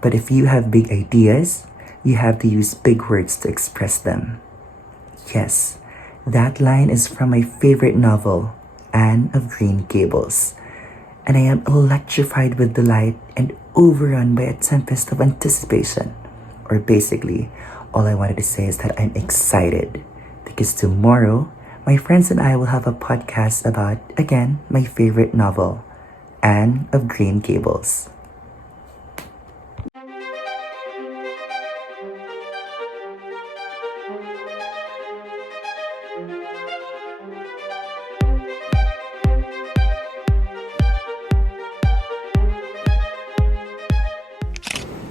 But if you have big ideas, you have to use big words to express them. Yes, that line is from my favorite novel, Anne of Green Gables. And I am electrified with delight and overrun by a tempest of anticipation. Or basically, all I wanted to say is that I'm excited because tomorrow, my friends and I will have a podcast about, again, my favorite novel, Anne of Green Gables.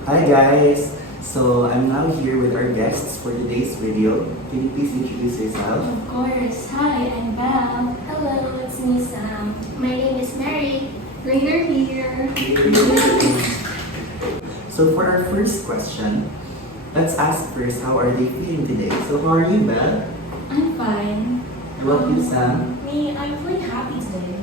Hi guys! So I'm now here with our guests for today's video. Can you please introduce yourself? Of course. Hi, I'm Belle. Hello, it's me, Sam. My name is Mary. Rainer here. So for our first question, let's ask first how are they feeling today? So how are you, Belle? I'm fine. How about you, Sam? Me, I'm feeling happy today.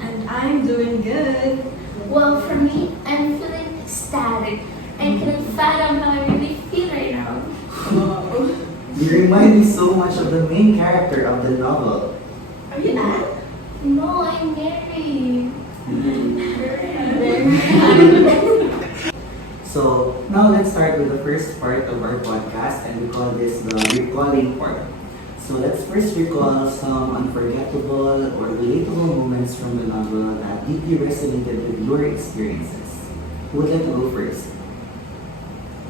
And I'm doing good. Well, for me, I'm feeling ecstatic. I couldn't fathom how I really feel right now. You remind me so much of the main character of the novel. Are you not? No, I'm Mary. So now let's start with the first part of our podcast, and we call this the recalling part. So let's first recall some unforgettable or relatable moments from the novel that deeply resonated with your experiences. Who would like to go first?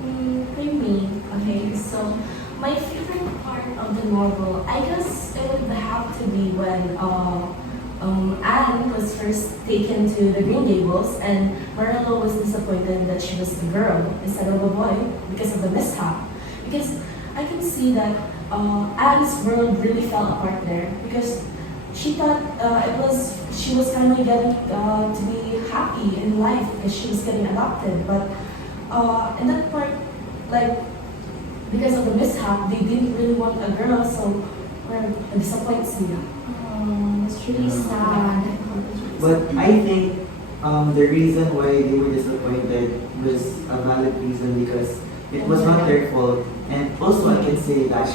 For me, okay, so my favorite part of the novel, I guess it would have to be when Anne was first taken to the Green Gables and Marilla was disappointed that she was a girl instead of a boy because of the mishap. Because I can see that Anne's world really fell apart there because she thought she was finally getting to be happy in life because she was getting adopted, but in that part, like, because of the mishap, they didn't really want a girl, so it disappoints me. It's really sad. But I think the reason why they were disappointed was a valid reason because it was not their fault. And also I can say that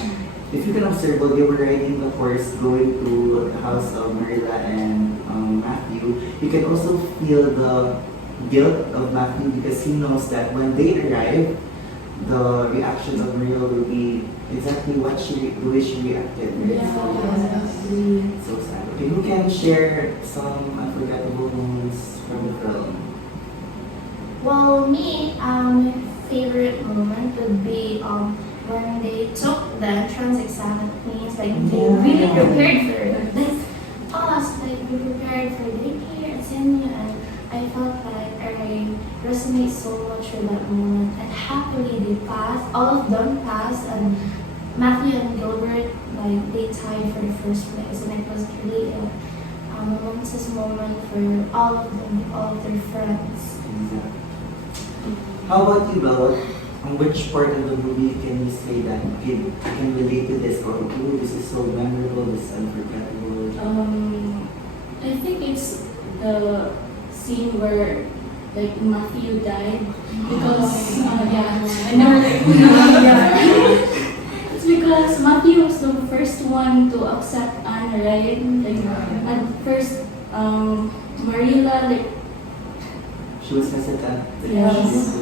if you can observe while they were riding the horse going to the house of Marilla and Matthew, you can also feel the guilt of Matthew because he knows that when they arrive, the reaction of Marilla will be exactly the way she reacted. Right? So sad. Okay, who can share some unforgettable moments from the film? Well, me, my favorite moment would be when they took the entrance exam at Queens. Like, they really prepared for it. Like, us, like, we prepared for daycare at SENU, and I felt like I resonate so much with that moment. And happily they passed, all of them passed, and Matthew and Gilbert, like, they tied for the first place. And it was really a momentous moment for all of them, all of their friends. How about you, Bella? On which part of the movie can you say that you can relate to this, or oh, this is so memorable, this is unforgettable? I think it's the scene where like Matthew died because I never it's because Matthew was the first one to accept Anne, right? Like at first Marilla, like, She was hesitant. Yes.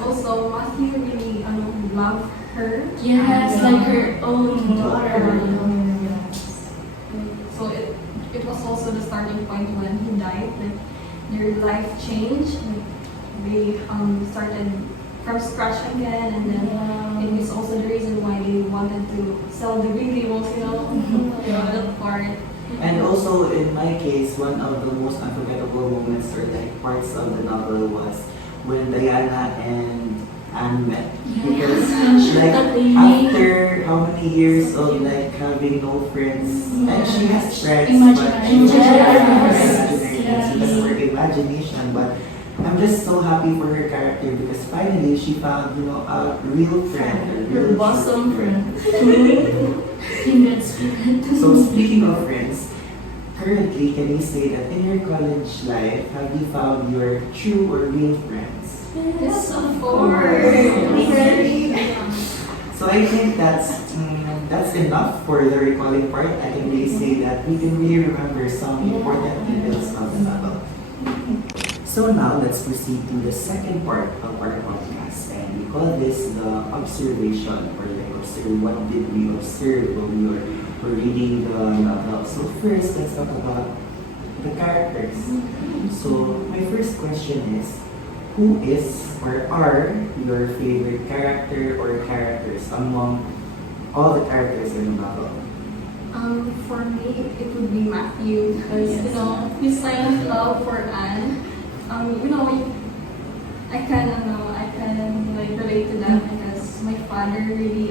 Also, Matthew really loved her. yes, like her own daughter. So it was also the starting point when he died. Like their life changed. Like they started from scratch again, and then it was also the reason why they wanted to sell the Green Gables. That part. And also, in my case, one of the most unforgettable moments or like parts of the novel was when Diana and Anne met. Because like after how many years of like having no friends, and she has friends, but she was because of her imagination. But I'm just so happy for her character because finally she found, a real friend, a real bosom friend. Kindred spirit. So speaking of friends, currently, can you say that in your college life, have you found your true or real friends? Yes, of So I think that's enough for the recalling part. I can really say that we can really remember some important details of the novel. So now let's proceed to the second part of our podcast, and we call this the observation, or like observe what did we observe when we were reading the novel. So first, let's talk about the characters. So my first question is, who is or are your favorite character or characters among all the characters in the novel? For me, it would be Matthew because Yes. his silent love for Anne. I can like relate to that because my father really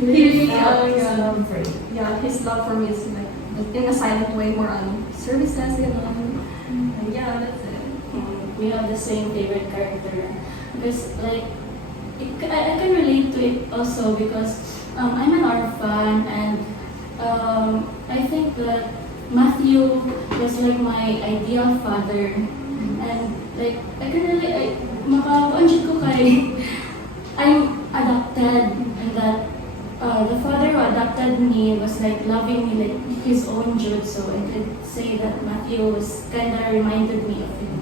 really his love for me is like in a silent way, more on services, and yeah, that's it. We have the same favorite character because like I can relate to it also because I'm an orphan and I think that Matthew was like my ideal father and like I can really makakuanjit ko kay I'm adopted and that the father who adopted me was like loving me like his own Jude, so I could say that Matthew was kind of reminded me of him.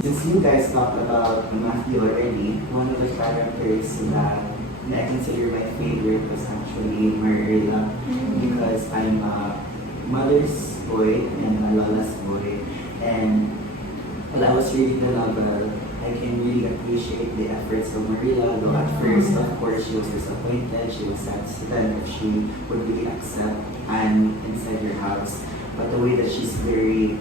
Since you guys talked about Matthew already, one of the characters that I consider my favorite was actually Marilla, because I'm a mother's boy and a lola's boy, and while I was reading the novel, I can really appreciate the efforts of Marilla, though at first, of course, she was disappointed, she was hesitant if she would really accept Anne inside her house, but the way that she's very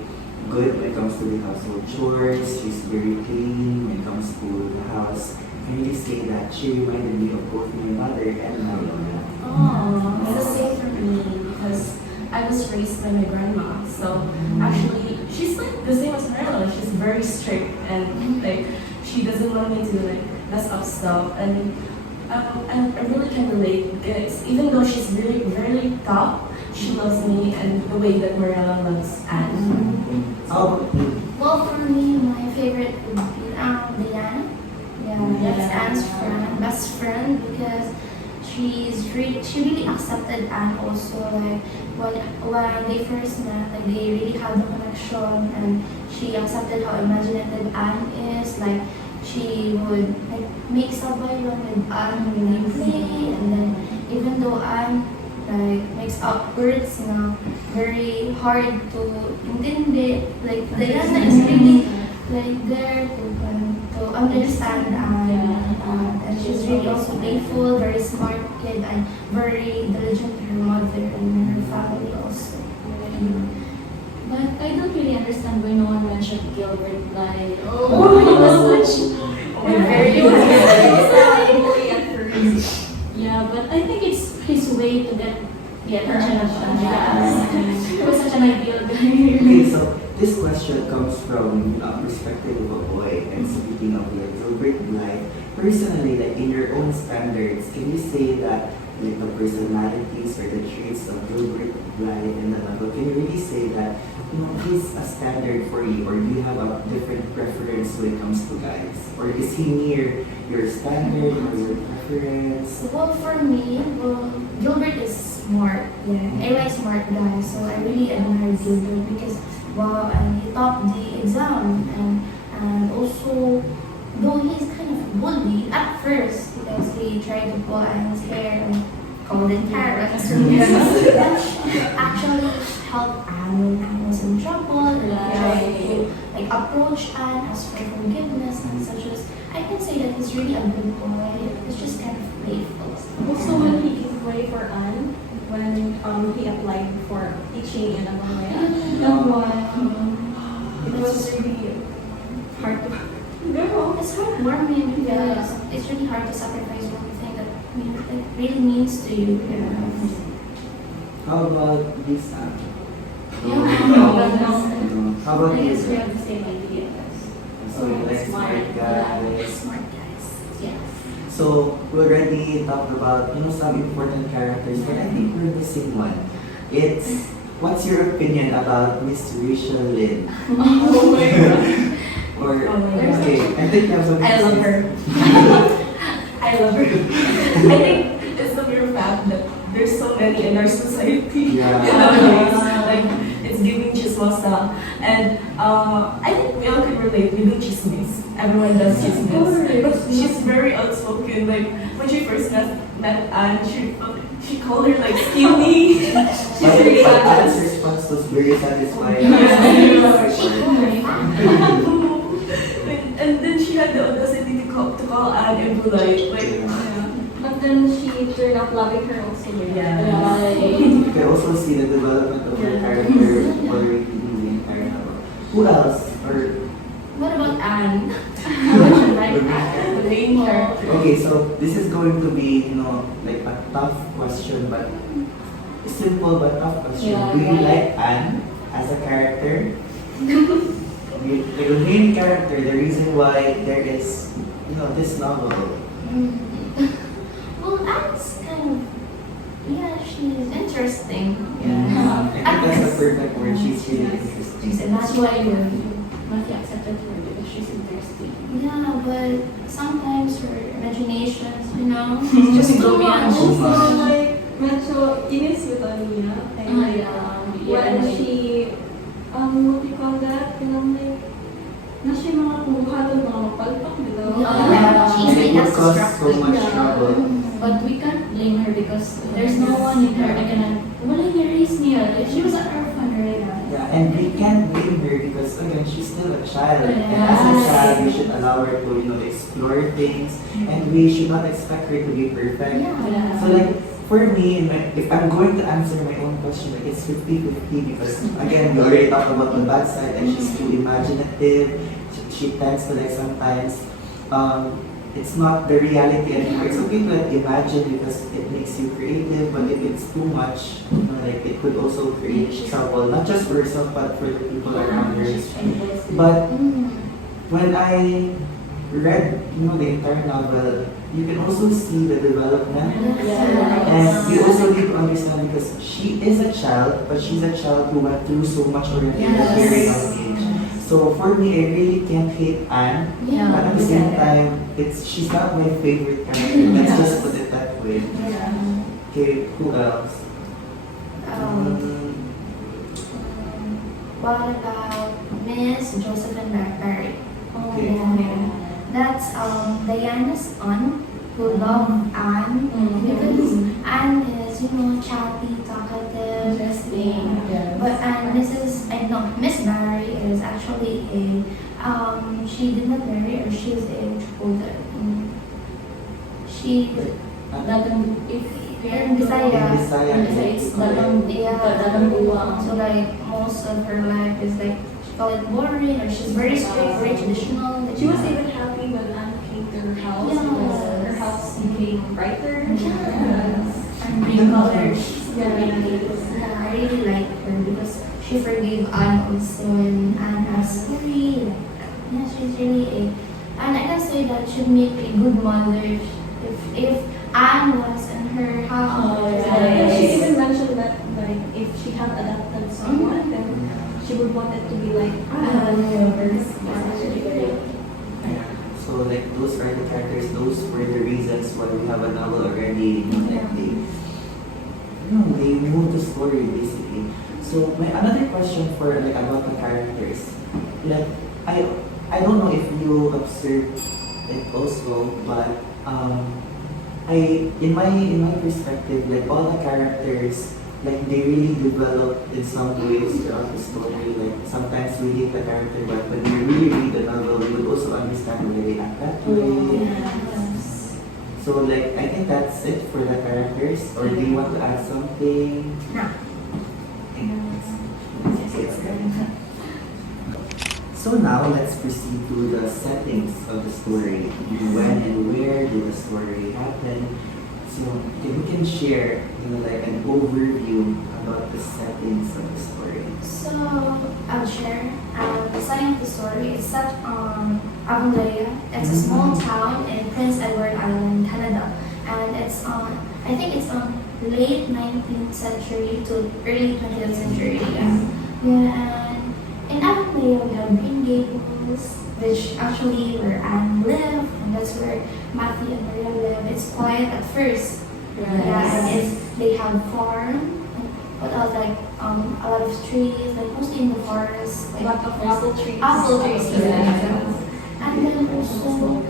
good when it comes to the household chores, she's very clean when it comes to the house. I can really say that she reminded me of both my mother and my Lola. Oh, it's the same for me because I was raised by my grandma. So actually, she's like the same as Marilla. She's very strict and like she doesn't want me to like mess up stuff. And I really can relate because even though she's really very tough, she loves me and the way that Marilla loves Anne. How about you? Well, for me, my favorite would be Diana. Yeah, that's Anne's best friend, because she really accepted Anne also. Like when they first met, like they really had a connection, and she accepted how imaginative Anne is. Like she would like make sabay with Anne when they play, and then even though Anne like makes up words na very hard to intindi, like Diana is really like there to understand and she's really also playful, very smart kid, and very diligent to her mother and her family also. But I don't really understand why no one mentioned Gilbert Blythe. He was such yeah, but I think it's his way to get attention of fans. He was such an ideal guy. Okay, so this question comes from a perspective of a boy, and speaking of like Gilbert Blythe, personally, like in your own standards, can you say that like the personalities or the traits of Gilbert Blythe in the novel, can you really say that he's a standard for you, or do you have a different preference when it comes to guys, or is he near your standard or your preference? Well, for me, Gilbert is smart. Yeah, I like smart guys, so I really admire Gilbert because wow, and he topped the exam, and also though he's kind of a bully at first because he tried to pull Anne's hair and called it carrots. Actually helped Anne when Anne was in trouble, and tried to like approach Anne, ask for forgiveness and such. As I can say that he's really a good boy. He's just kind of playful. Also, when he gave way for Anne, when he applied for teaching in Avonlea, it was really hard to. It's heartwarming because it's really hard to sacrifice one thing that it really means to you. How about Lisa? Yeah. How about I you? guess we have the same idea. So you like smart guys. Smart guys. Yes. So we already talked about some important characters, but I think we're missing one. It's what's your opinion about Miss Rachel Lynn? Oh my god. think you have something I to love say. her. I love her. I think it's the mere fact that there's so many in our society. Yeah. Nowadays, like it's giving chismosa, and I think we all can relate. We do chismis. Everyone does chismis, but she's very outspoken. Like when she first met Anne, she called her like skinny. She's really But Anne's honest. response was very satisfying. And then she had the audacity to call Anne impolite. Like, Yeah. But then she turned out loving her also. Yeah. You can also see the development of her character already in the entire novel. Who else? Or What about Anne? How would you like Anne? the main character. okay, so this is going to be, like a tough question, but simple but tough question. Yeah, Do you yeah. like Anne as a character? Like the main character, the reason why there is, this novel. Well, Anne's kind of, yeah, she's interesting. I think that's the perfect word. She's really interesting. She's That's why interesting. Matthew accepted her because she's interesting. Yeah, but sometimes her imaginations, it's just too much. Too much. Also, like, medyo inis with Ania. Like, when she, what do you call that? Like, na siya mga kumuha doon, mga mapalpak, di ba? Yeah. And it would cause so much Yeah. trouble. But we can't blame her because there's no one in her again. Wala niya raise niya. She was an orphan, right? Yeah, and we can't blame her because again, she's still a child. And as a child, we should allow her to, explore things, and we should not expect her to be perfect. Yeah. So like, for me, if I'm going to answer my own question, like it's 50-50 because again, we already talked about the bad side and she's too imaginative. She tends to like sometimes, it's not the reality anymore. It's okay to like imagine because it makes you creative, but if it's too much, like it could also create trouble, not just for herself but for the people around her. But when I read, the entire novel, you can also see the development. And you also need to understand because she is a child, but she's a child who went through so much already at a very young age. So for me, I really can't hate Anne, Yeah. but at the same time, she's not my favorite character. Let's just put it that way. Okay, who else? What about Miss Josephine Barry? Okay. That's Diana's aunt who loved Anne because Anne is, chatty, talkative, Interesting. But Miss Barry is actually she did not marry or she's a older. She In in Bisaya. Bisaya, It's dagang buwang. So like most of her life is like she call it boring or she's very strict, very traditional. Like, She was even happy when Anne came to her house Yes. because her house became brighter. and green colors. Yeah, I really like her because she forgave Anne also and Anne asked sorry. Yeah, she's really and I can say that she'd make a good mother if Anne was in her house. Oh, Yeah, yeah. she even mentioned that like if she had adopted someone, then she would want it to be like Anne. So like those are the characters, those were the reasons why we have a novel already. Like they move the story basically. So my another question for like about the characters, like I don't know if you observed it also, but in my perspective, like all the characters, like they really develop in some ways throughout the story. Like sometimes we hate the character, but when we really read the novel, we would also understand why they act that way. So like I think that's it for the characters. Or do you want to add something? No. So now let's proceed to the settings of the story. When and where did the story happen? So we can share, like an overview about the settings of the story. So I'll share the setting of the story. It's set on Avonlea. It's a small town in Prince Edward Island, Canada, and it's on. I think it's on late 19th century to early 20th century. And in Avonlea we have Green Gables, house, which actually where Anne lived, and that's where Matthew and Maria live. It's quiet at first. Yeah, and they have farm. What else? Like a lot of trees, like mostly in the forest. Like Lot of apple trees. apple trees. Yeah. And then also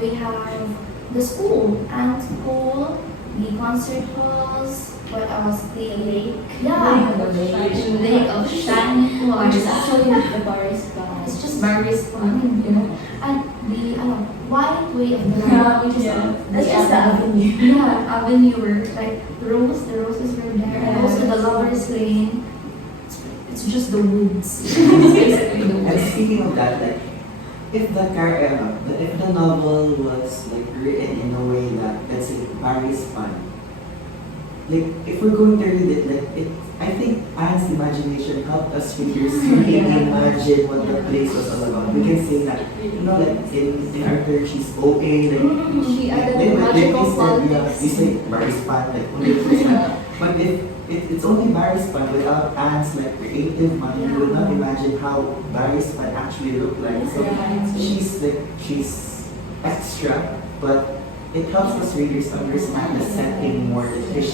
we have the school and school, the concert halls. What else? The lake. Yeah, The lake. the lake of shining Or it's waters. actually the bars gone. It's just very fun, you know. And the wide way of the Yeah, which is yeah. That's just the avenue. yeah, avenue where like the roses were there, and also the lovers lane. It's just the woods. It's basically the And woods. speaking of that, like, if the novel was like written in a way that, let's say, Barry's fun, like if we're going to read it, like I think Anne's imagination helped us readers really imagine what the place was all about. We can say that, you know, like in our term, she's okay, like She added then magical you qualities. say Barry's fun, like only Barry's fun. But if it's only Barry's fun without Anne's like creative mind, you would not imagine how Barry's fun actually looked like. So she's extra, but it helps us readers understand the setting more because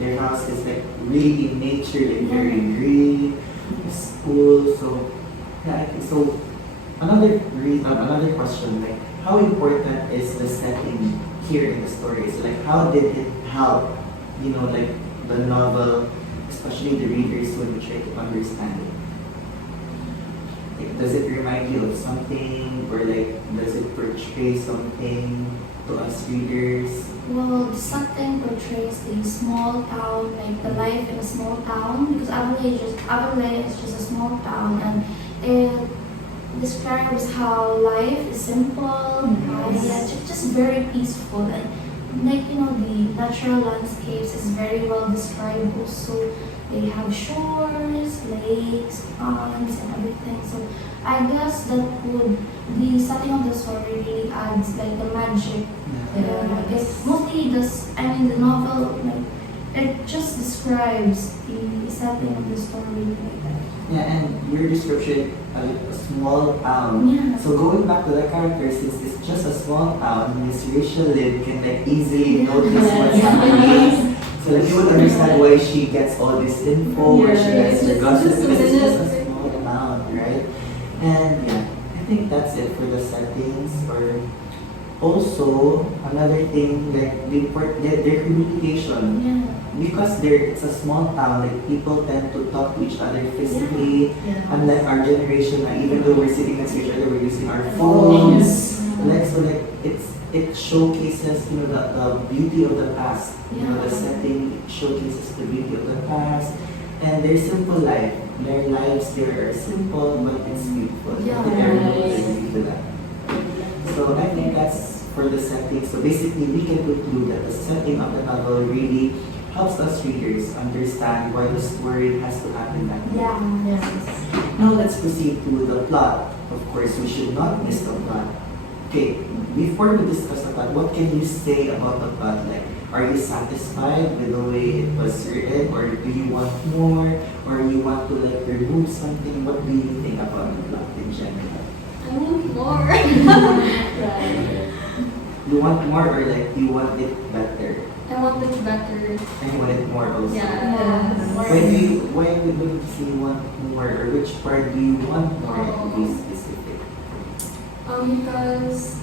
their house is like really in nature, like very green, school. So yeah, so another question, like how important is the setting here in the story? So like how did it help, you know, like the novel, especially the readers when we try to understand it? Like, does it remind you of something, or like does it portray something to us readers? Well, the setting portrays a small town, like the life in a small town, because Avonlea is just a small town, and it describes how life is simple, quiet, just very peaceful, and like you know the natural landscapes is very well described. Also, they have shores, lakes, ponds, and everything. So I guess the setting of the story really adds like the magic. Because mostly the novel, like, it just describes the setting of the story like that. Yeah, and your description, a small town. Yeah. So going back to the character, since it's just a small town, Miss Rachel Lynn can like easily notice what's happening. So like you would understand why she gets all this info, where she gets her gossip, because it's just a small town, right? And yeah, I think that's it for the settings. Or also another thing, like their communication. Yeah. Because it's a small town, like people tend to talk to each other physically. Unlike our generation, even though we're sitting next to each other, we're using our phones. It showcases, you know, the beauty of the past. You know, the setting showcases the beauty of the past and their simple life. Their lives there are simple, but it's beautiful. Yeah. I think everyone can agree to that. So I think that's for the setting. So basically, we can conclude that the setting of the novel really helps us readers understand why the story has to happen that way. Yes. Now let's proceed to the plot. Of course, we should not miss the plot. Okay, before we discuss the plot, what can you say about the plot? Like, are you satisfied with the way it was written, or do you want more, or you want to like remove something? What do you think about the plot in general? I want more. Right. You want more, or like you want it better? I want it better. And you want it more also? Yeah. Why would you say you want more, or which part do you want more to be specific? Because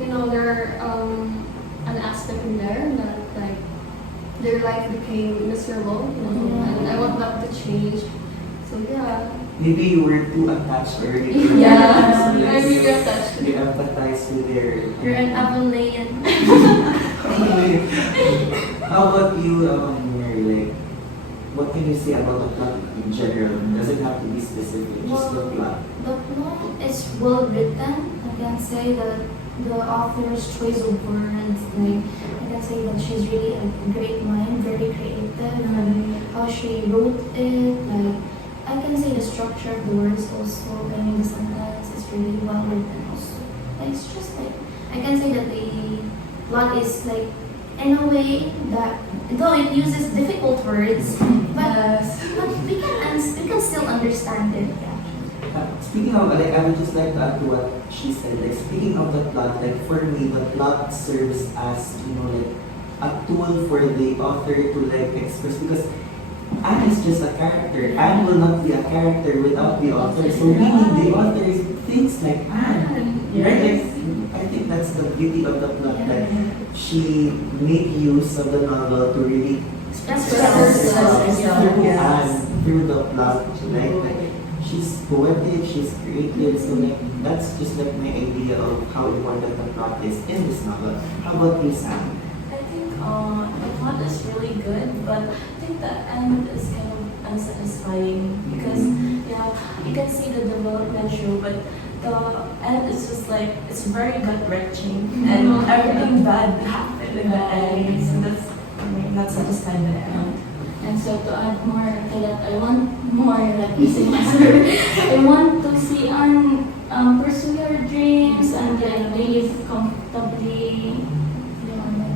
you know there an aspect in there that like their life became miserable, you know, and I want that to change. So yeah. Maybe you were too attached already. Yeah, So, like, I'm really attached. You empathize with their. You're an Avonlean. How about you, Mary? Like, what can you say about the plot in general? Does it have to be specific? Just the plot. The plot is well written. I can say that the author's choice of words, like I can say that she's really a great mind, very creative, and how she wrote it. Like I can say the structure of the words also. I mean the sentence is really well written also. Like, it's just like I can say that the plot is like in a way that though it uses difficult words, but we can still understand it. Yeah. Speaking of, like, I would just like to add to what she said. Like, speaking of the plot, like, for me, the plot serves as, like, a tool for the author to, like, express, because Anne is just a character. Anne will not be a character without the author. So meaning the author thinks like Anne. Right? Like, I think that's the beauty of the plot. Like, she made use of the novel to really Express herself herself. through Anne, through the plot. Right? Like, she's poetic, she's creative. So like, that's just like my idea of how important the plot is in this novel. How about you, Sam? I think the plot is really good, but I think the end is kind of unsatisfying because you can see the development show, but the end is just like it's very gut wrenching and everything bad happened in the end. So that's not satisfied by the end. And so to add more to that, I want more like using master. I want to see Anne pursue her dreams and like live comfortably.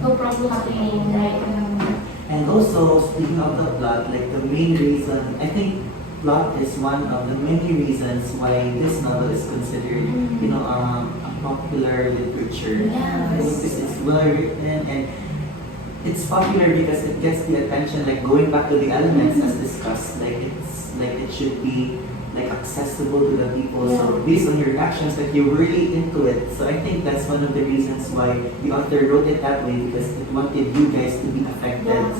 No problem staying right. And also, speaking of the plot, like the main reason, I think plot is one of the many reasons why this novel is considered, a popular literature. Yes. Because it's well written and it's popular because it gets the attention, like going back to the elements as discussed, like it should be like accessible to the people. So based on your reactions, like you're really into it. So I think that's one of the reasons why the author wrote it that way, because it wanted you guys to be affected.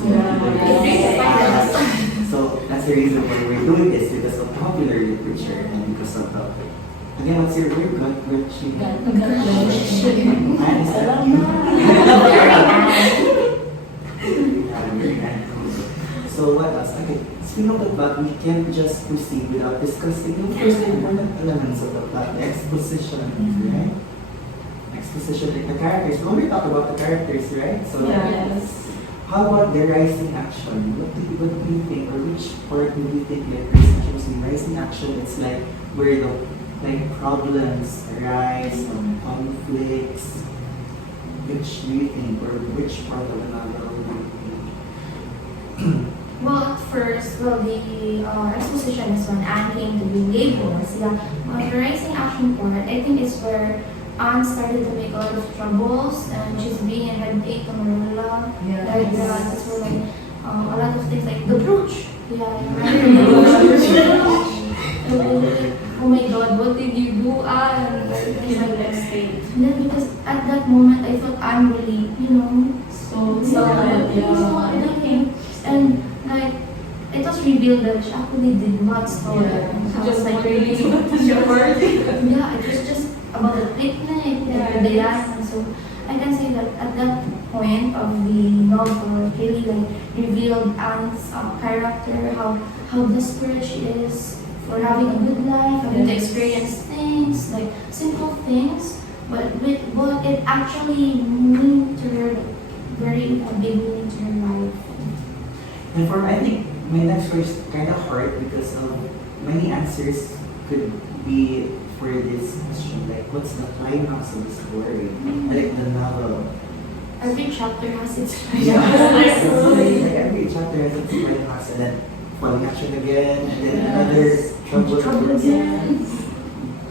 So that's the reason why we're doing this, because of popular literature and because of the. Again, what's your word? Gut wrenching. Man, is that you? So what else? Okay, speaking of the plot, we can't just proceed without discussing the first important elements of the plot, the exposition, right? Exposition, like the characters. We already talked about the characters, right? So Yes. how about the rising action? What do you think, or which part do you think like rising action? It's like where the problems arise or conflicts. Which do you think, or which part of the novel do you think? Well, at first, the exposition is when Anne came to be Gables. The rising action part, I think is where Anne started to make a lot of troubles and she's being a headache to Marilla. Like, that's where like a lot of things like the brooch. Oh my God, what did you do, Anne? Then because at that moment I thought Anne really, so and like it was revealed that she actually did not stole it. Just like really Yeah, it was just about the picnic, the Diana. So I can say that at that point of the novel, it really like revealed Anne's character, how desperate she is for having a good life, having to experience things like simple things, but with what it actually mean to her, very big meaning to her life. And I think my next one is kind of hard because many answers could be for this question. Like, what's the climax of the story? Like the novel. Every chapter has its Like every chapter has its climax, and then falling action again, and then another trouble again.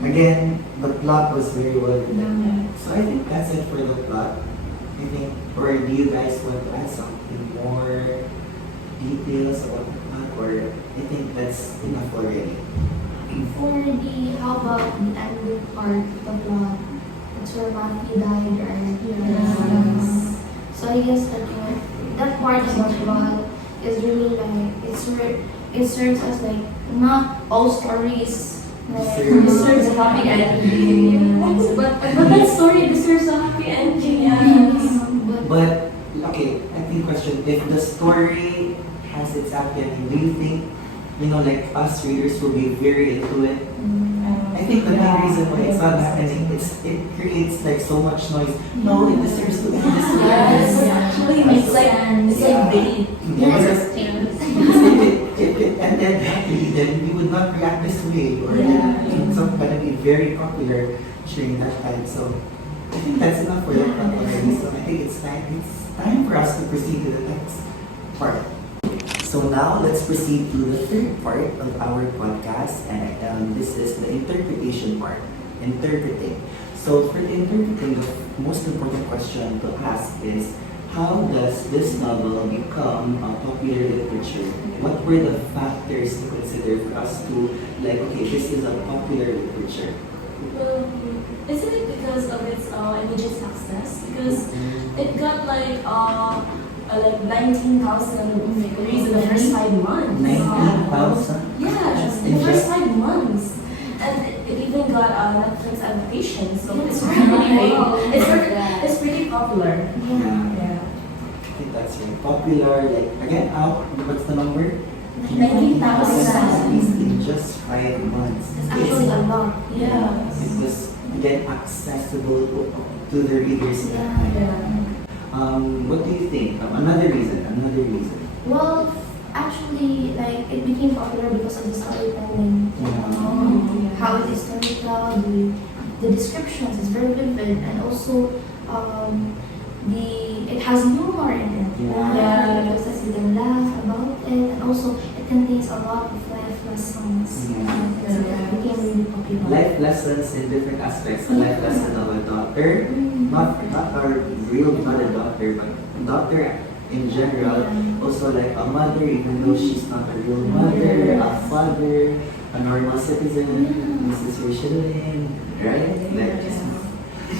Again, the plot was very well written. So I think that's it for the plot. I think, or do you guys want to add something more? Details about the plot, or I think that's enough already. How about the ending part of the plot? That's where Matthew died, right? Yes. So I guess that part of the plot is really like, it serves as like, not all stories like, Deserves a happy ending. But that story deserves a happy ending. But okay, I think question: if the story has its happy ending, do you think like us readers will be very into it? I think the main reason why it's not happening it creates like so much noise. No, it deserves to end this way. Actually, it's like bait. If it ended happily, then we would not react this way, or it's not going to be very popular during that time. So I think that's enough for the plot already. So I think it's time for us to proceed to the next part. So now let's proceed to the third part of our podcast, and this is the interpretation part. Interpreting. So for the interpreting, the most important question to ask is, how does this novel become a popular literature? What were the factors to consider for us to like, okay, this is a popular literature? Isn't it because of its immediate success? Because it got like 19,000 views in the first 5 months. 19,000? Yeah, in the first 5 months. And it even got a Netflix adaptation, so it's really big. It's pretty popular. Yeah. I think that's right. Popular, like, again, what's the number? 19,000. In just 5 months. It's actually a lot. Yeah. It was, again, accessible to the readers. Yeah. What do you think? Another reason. Well, actually, like it became popular because of the storytelling. How it is historical, the descriptions is very vivid, and also it has humor in it. Yeah. Because you can laugh about it, and also it contains a lot of life lessons. Yeah. So it became really popular. Life lessons in different aspects. A life lesson of a daughter, not a daughter, but daughter in general. Also like a mother, even though she's not a real mother, a father, a normal citizen, Mrs. Rachel, right? Like,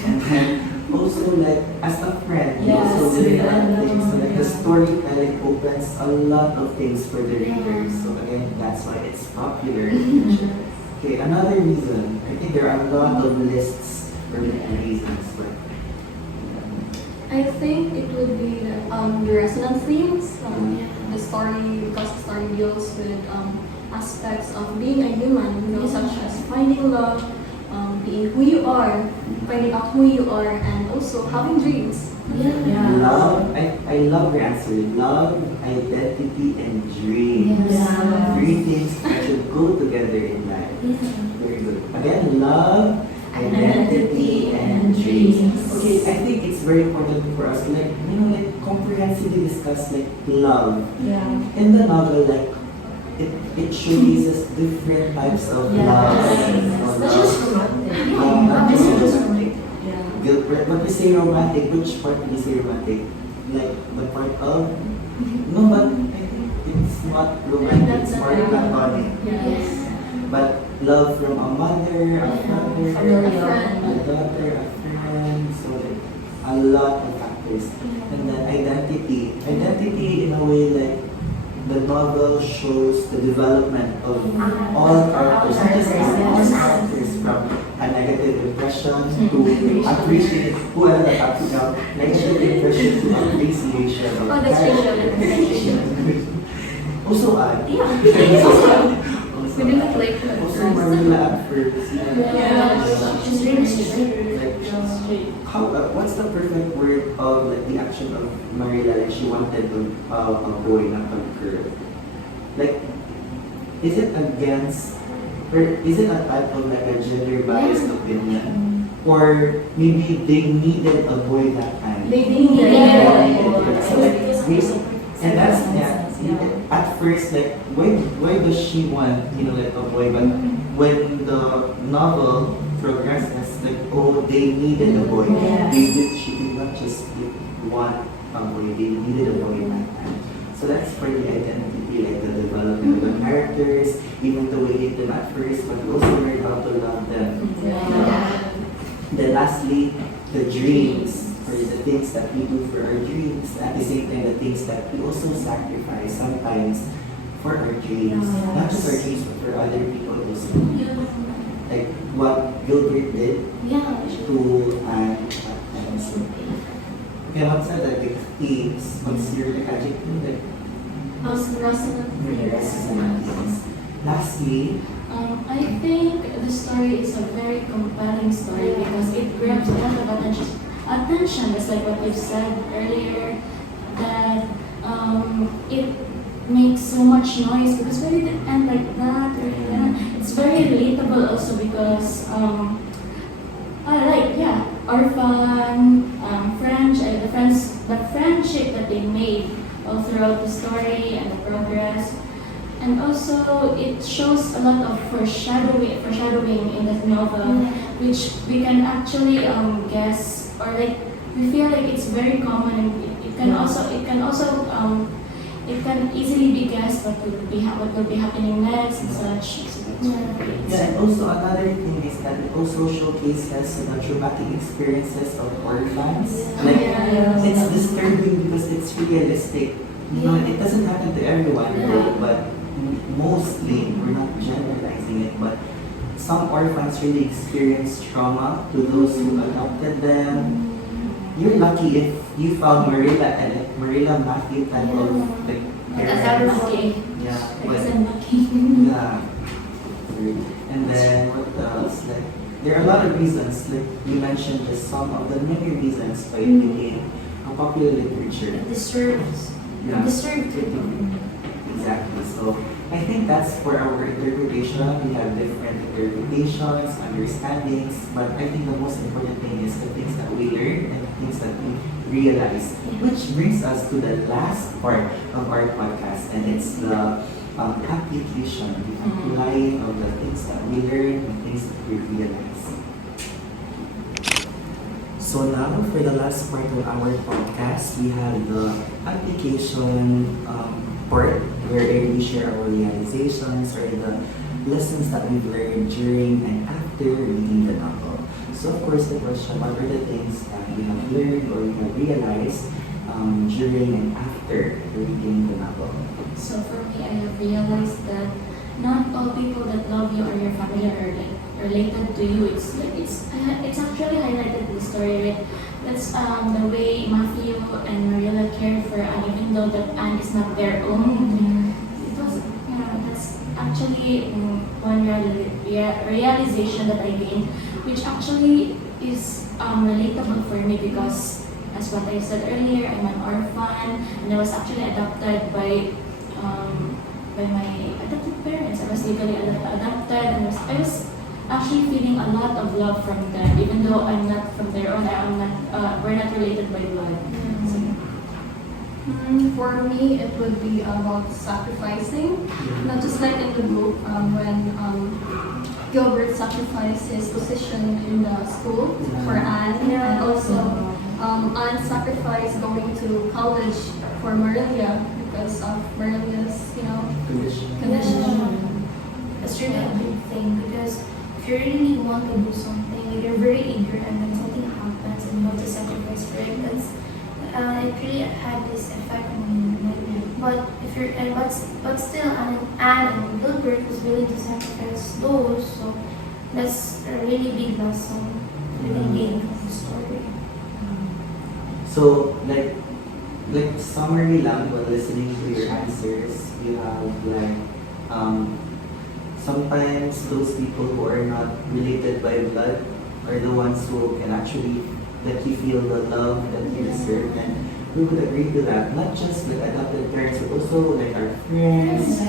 and then also like as a friend, Yes, also doing a lot of yeah. things. So like the storytelling opens a lot of things for the readers. So again, that's why it's popular literature. Okay, another reason. I think there are a lot of lists for reasons, but I think it would be the resonant themes. The story, because the story deals with aspects of being a human, such as finding love, being who you are, finding out who you are, and also having dreams. love, I love your answer. Love, identity, and dreams. Yeah. 3 things that should go together in life. Very good. Again, love, identity, and dreams. Okay, I think it's very important for us to like comprehensively discuss like love. Yeah. In the novel, like it showcases different types of love. It's not just romantic. Not just romantic. Yeah. Gilbert, when we say romantic, which part do we say romantic? Like the part of? No, but I think it's not romantic, it's more platonic. Yes. But love from a mother, a father, Familial. a daughter, a friend, so like a lot of factors. And then identity. Identity in a way like the novel shows the development of all characters, not just all characters from a negative impression to appreciation, negative impression to appreciation of Oh, that's characters. Also, We didn't like also Marilla at first. She's really straight. What's the perfect word of like the action of Marilla? Like she wanted a boy, not a girl. Like, is it against, or is it a type of like a gender biased opinion? Or maybe they needed a boy that time? They needed it. So like, reason. and that's at first like why does she want like a boy, but when the novel progresses like they needed a boy. Yeah. She did not just want a boy, they needed a boy that time. So that's for the identity, like the development of the characters, even though we hate them at first, but we also learn how to love them. Then lastly, the dreams, or the things that we do for our dreams, at the same time the things that we also sacrifice sometimes for our dreams. Not just our dreams, but for other people also. Like what Gilbert did to okay, what's that like themes? What's your adjective? Like resonant themes. Lastly, I think the story is a very compelling story because it grabs a lot of attention, just like what you've said earlier, that it makes so much noise because why did it end like that or that? It's very relatable also because orphan, the friendship that they made all throughout the story and the progress. And also, it shows a lot of foreshadowing in that novel, which we can actually guess, or like we feel like it's very common, and it can easily be guessed what will be happening next and such. So that's really great. Yeah, and also another thing is that it also showcases the traumatic experiences of orphans. Like, it's disturbing because it's realistic. You know, it doesn't happen to everyone, but mostly, we're not generalizing it, but some orphans really experience trauma to those who adopted them. You're lucky if you found Marilla and Marilla Matthew type of like parents. Okay. Yeah, I but guess I'm lucky. yeah. And then what else? Like there are a lot of reasons. Like you mentioned, just some of the many reasons why it became a popular literature. It deserves. Yeah. It deserves to be. Exactly. So I think that's for our interpretation. We have different interpretations, understandings, but I think the most important thing is the things that we learn and the things that we realize. Which brings us to the last part of our podcast, and it's the application, the applying of the things that we learn, the things that we realize. So now, for the last part of our podcast, we have the application part where we share our realizations or the lessons that we've learned during and after reading the novel. So of course, the question, what are the things that we have learned or we have realized during and after reading the novel? So for me, I have realized that not all people that love you or your family are like related to you. It's actually highlighted in the story, right? That's the way Matthew and Marilla cared for Anne, even though that Anne is not their own. It was, that's actually one realization that I gained, which actually is relatable for me because, as what I said earlier, I'm an orphan and I was actually adopted by my adopted parents. I was legally adopted, and I was actually feeling a lot of love from them, even though I'm not from their own. We're not related by blood. So, For me, it would be about sacrificing. Not just like in the book when Gilbert sacrificed his position in the school for Anne, and also Anne sacrificed going to college for Marilla because of Marilla's, condition. It's really a big thing because if you really want to do something, you're very eager, and then something happens and you want to sacrifice for it. It really had this effect on me. But if you're but still, Anne and Gilbert was willing to sacrifice those, so that's a really big lesson we can gain from the story. So, like summary lang while listening to your answers, you have sometimes those people who are not related by blood are the ones who can actually let you feel the love that you deserve, and we would agree to that. Not just like adopted parents, but also like our friends.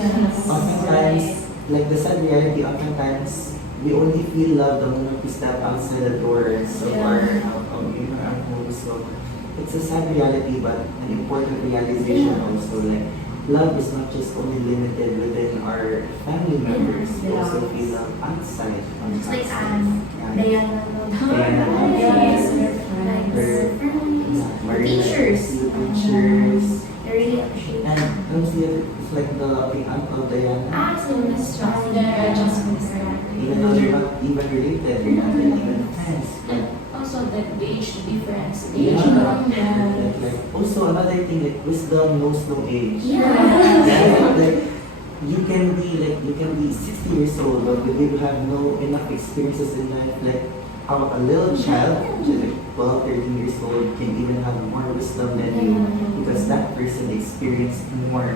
Oftentimes, like the sad reality, oftentimes we only feel love the moment we step outside the doors of our home. So it's a sad reality, but an important realization also. Like love is not just only limited within our family members. We also feel love outside. Just like Anne, Diana, teachers. They really appreciate it. And those the other, it's like the aunt of Diana. Absolutely strong. Even though they're not even related, they're not even friends. and also the age difference. The age Yeah. gap. Like, also another thing, like wisdom knows no age. Yeah. Like you can be 60 years old, but if you have no enough experiences in life, like how a little child, which is like 12, 13 years old, can even have more wisdom than you, because that person experienced more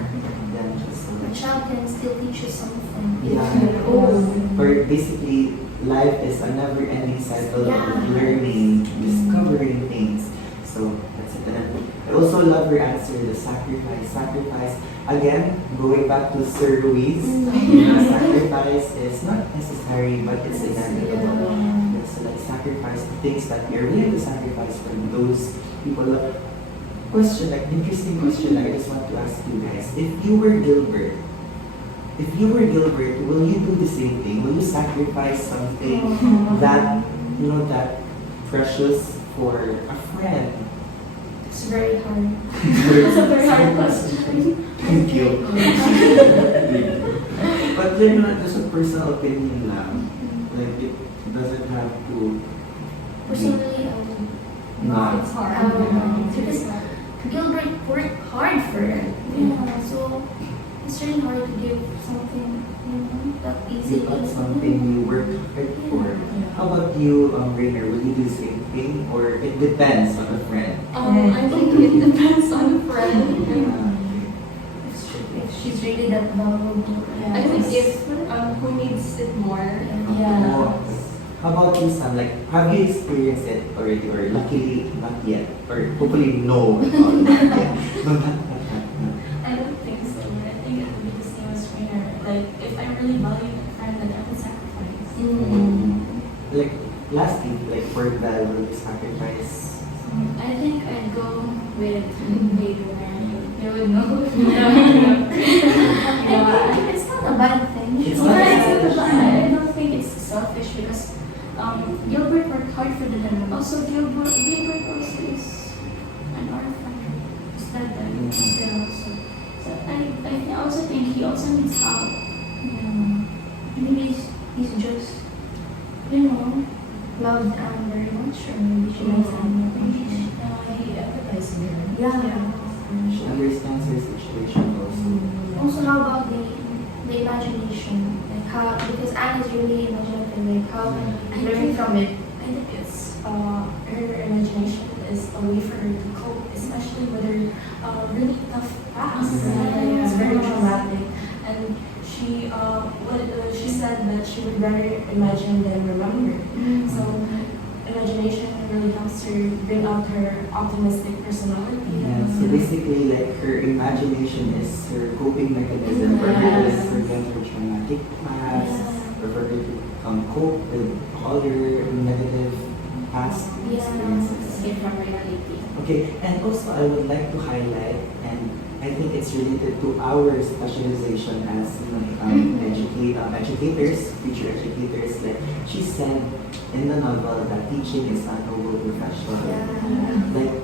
than just A like, child can still teach you something. yeah. Or basically, life is a never-ending cycle Yeah. of learning, discovering things. So that's it. And I also love your answer, the sacrifice. Sacrifice. Again, going back to Sir Ruiz, sacrifice is not necessary, but it's inevitable. So like sacrifice the things that you're willing to sacrifice for those people question, like interesting question I just want to ask you guys. If you were Gilbert, will you do the same thing? Will you sacrifice something that, that precious for a friend? It's very hard. It's a very hard question. Thank you. But then, just a personal opinion lang. Like, it doesn't have to Personally, not. It's hard. because Gilbert worked hard for it. Yeah, so it's really hard to give something, that easy. You got something you worked hard for. How about you, Rainer? Will you do the same thing, or it depends on the friend? I think it depends on the friend. If she's really that valuable. I think if who needs it more. Yeah. How about you, Sam? Like, have you experienced it already, or luckily not yet, or hopefully no, not yet. No, not. I don't think so. I think it would be the same as Rainer. Like, if I really value a friend, then I would sacrifice. Like, lastly, like for Val, will you sacrifice? I think I'd go with Vader. You would know. Yeah. It's not a bad thing. It's Yeah, not it's bad. I don't think it's selfish because Gilbert worked hard for them. And also, Gilbert also is an orphan. Is that them? Yeah. So I also think he also needs help. Yeah. Maybe he's just, loved Anne very much, or maybe she likes Anne very much. He empathizes with her. Yeah. She understands her situation also. Also, how about the imagination? Like how, because Anne is really imaginative, like how can you learn from it? I think it's her imagination is a way for her to cope, especially with her really tough past. Mhm. It's very traumatic, and she said that she would rather imagine than remember. So imagination really helps her bring out her optimistic personality. Yeah, so basically, like, her imagination is her coping mechanism for her to forget her traumatic past, or for her to cope with all her negative past experiences. Escape from reality. Okay, and also I would like to highlight, and I think it's related to our specialization as educators, future educators. Like she said in the novel that teaching is a noble profession. Like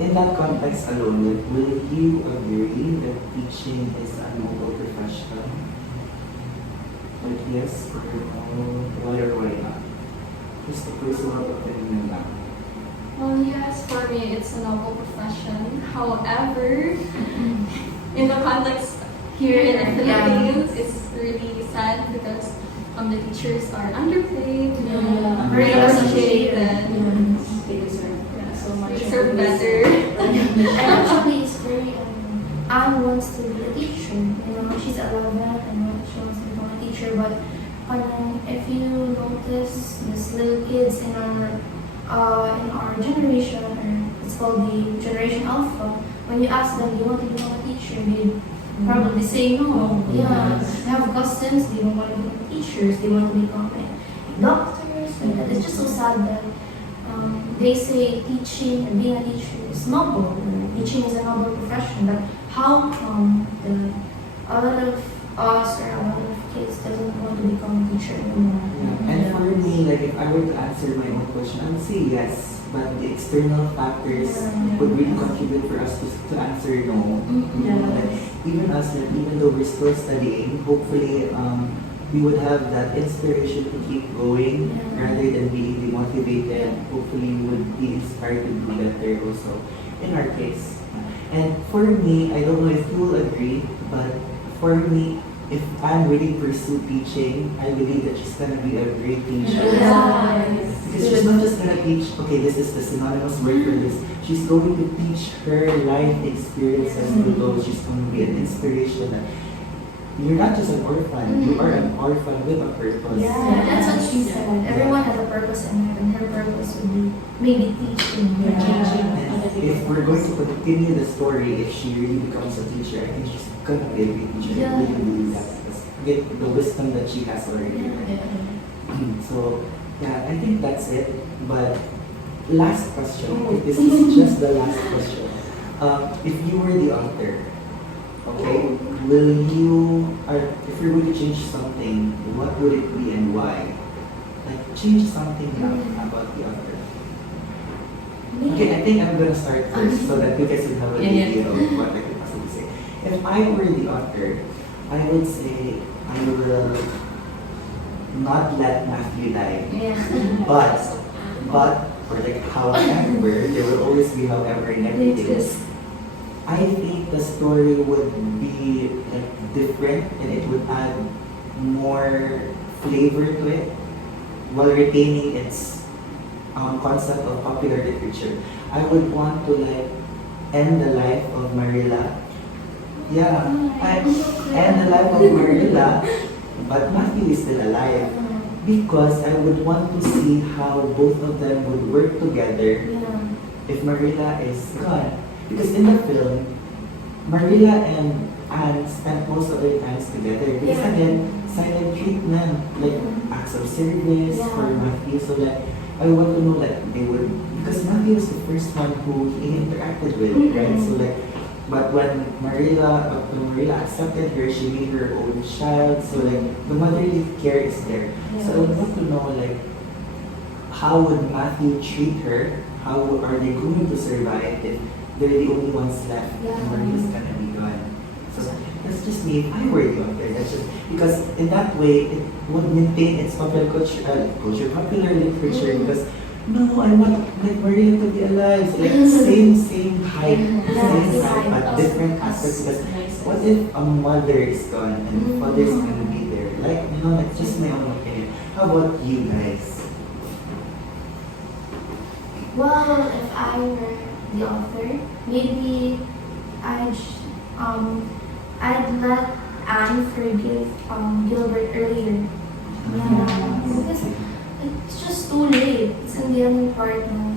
in that context alone, like, will you agree that teaching is a noble profession? Like yes or no? Why or why not? Just a personal opinion lang. Well, yes, for me, it's a noble profession. However, in the context here in the Philippines, it's really sad because the teachers are underpaid, very appreciated. They deserve so much. They deserve better. And actually, it's very, Anne wants to be a teacher. She's 11 and she wants to become a teacher. But if you notice, these little kids in our generation, or it's called the Generation Alpha, when you ask them, do you want to become a teacher? They probably say no. Yeah, they have customs, they don't want to become teachers, they want to become doctors. And it's just so sad that they say teaching or being a teacher is noble. Teaching is a noble profession, but how come a lot of us or a lot of kids doesn't want to become a teacher anymore? And for me, like if I were to answer my own question, I would say yes. But the external factors would really contribute for us to answer no. Like, even us, like, even though we're still studying, hopefully we would have that inspiration to keep going rather than being demotivated. Hopefully we would be inspired to do better also in our case. And for me, I don't know if you will agree, but for me, if I'm really pursue teaching, I believe that she's gonna be a great teacher. Because she's not just gonna teach, okay, this is the synonymous word for this. She's going to teach her life experiences to those. She's going to be an inspiration that you're not just an orphan, you are an orphan with a purpose. Yeah, that's what she said. Everyone has a purpose in life, and her purpose would be maybe teaching or changing other And if people's we're going lives. to continue the story, if she really becomes a teacher, I think she's gonna be a great teacher. I really believe that. Because get the wisdom that she has already. So yeah, I think that's it. But last question. This is just the last question. if you were the author, okay, will you, if you're going to change something, what would it be and why? Like, change something about the author. Okay, I think I'm gonna start first so that you guys will have an idea of what I could possibly say. If I were the author, I would say I will not let Matthew die. But, or like however, there will always be however in everything. I think the story would be like different and it would add more flavor to it while retaining its concept of popular literature. I would want to like end the life of Marilla. Yeah, end the life of Marilla, but Matthew is still alive. Because I would want to see how both of them would work together if Marilla is gone. Because in the film, Marilla and Anne spent most of their times together. Because again, silent treatment, like acts of service for Matthew. So like, I want to know that they would, because Matthew was the first one who he interacted with, right? So like, but when Marilla accepted her, she made her own child. So like, the motherly care is there. So I would want to know like, how would Matthew treat her? How are they going to survive if they're the only ones left and Marilla's gonna be gone? So that's just me. If I were the author, that's just because in that way it would maintain its popular popular literature. Because no, I want like Marilla to be alive. So, like same height, same height, but different aspects. Because what if a mother is gone and father's gonna be there? Like, you know, it's just my own opinion. How about you guys? Well, if I were the author, maybe I'd let Anne forgive Gilbert earlier. Yeah, because it's just too late. It's in the ending part now.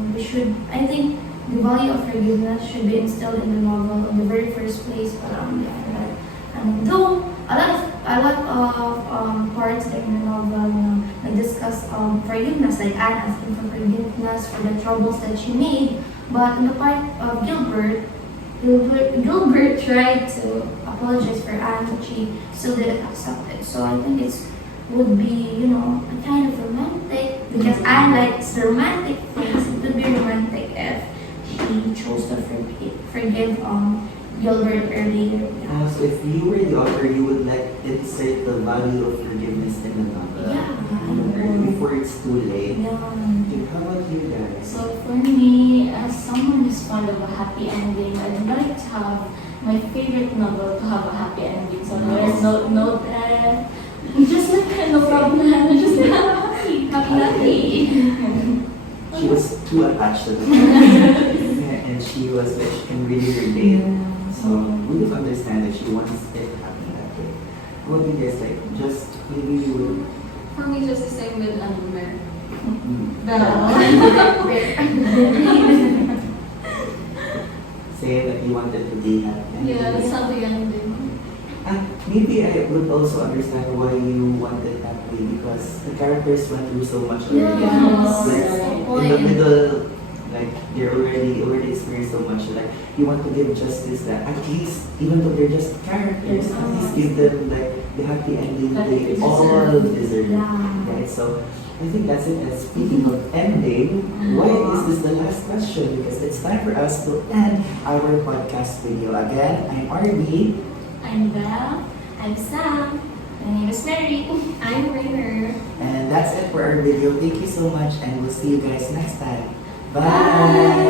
I think the value of forgiveness should be instilled in the novel in the very first place. Though a lot of parts like in the novel, that discuss forgiveness, like Anne asking for forgiveness for the troubles that she made. But in the part of Gilbert tried to apologize for Anne, but she still didn't accept it. So I think it would be, a kind of romantic, because Anne likes romantic things. It would be romantic if she chose to forgive Gilbert earlier. So if you were the author, you would like insert the value of forgiveness in the novel before it's too late. Okay, how about you guys? So for me, as someone who's fond of a happy ending, I'd like to have my favorite novel to have a happy ending. So there's no death, just like no problem, just happy. She was too attached to them. And she was like, she can really relate. So we would understand that she wants it to happen that way. What do you guys like? Just maybe you would. For me, just the same with Mer. Say that you wanted to be happy. Yeah, that's something I'm doing. Maybe I would also understand why you wanted that way, because the characters went through so much already. Like, in the middle, like they're already experienced so much. Like you want to give justice that at least, even though they're just characters, at least give them like the happy ending they all deserve. Right? So I think that's it. And speaking of ending, why is this the last question? Because it's time for us to end our podcast video. Again, I'm RB. I'm Belle. I'm Sam. My name is Mary. I'm Rainer. And that's it for our video. Thank you so much, and we'll see you guys next time. Bye!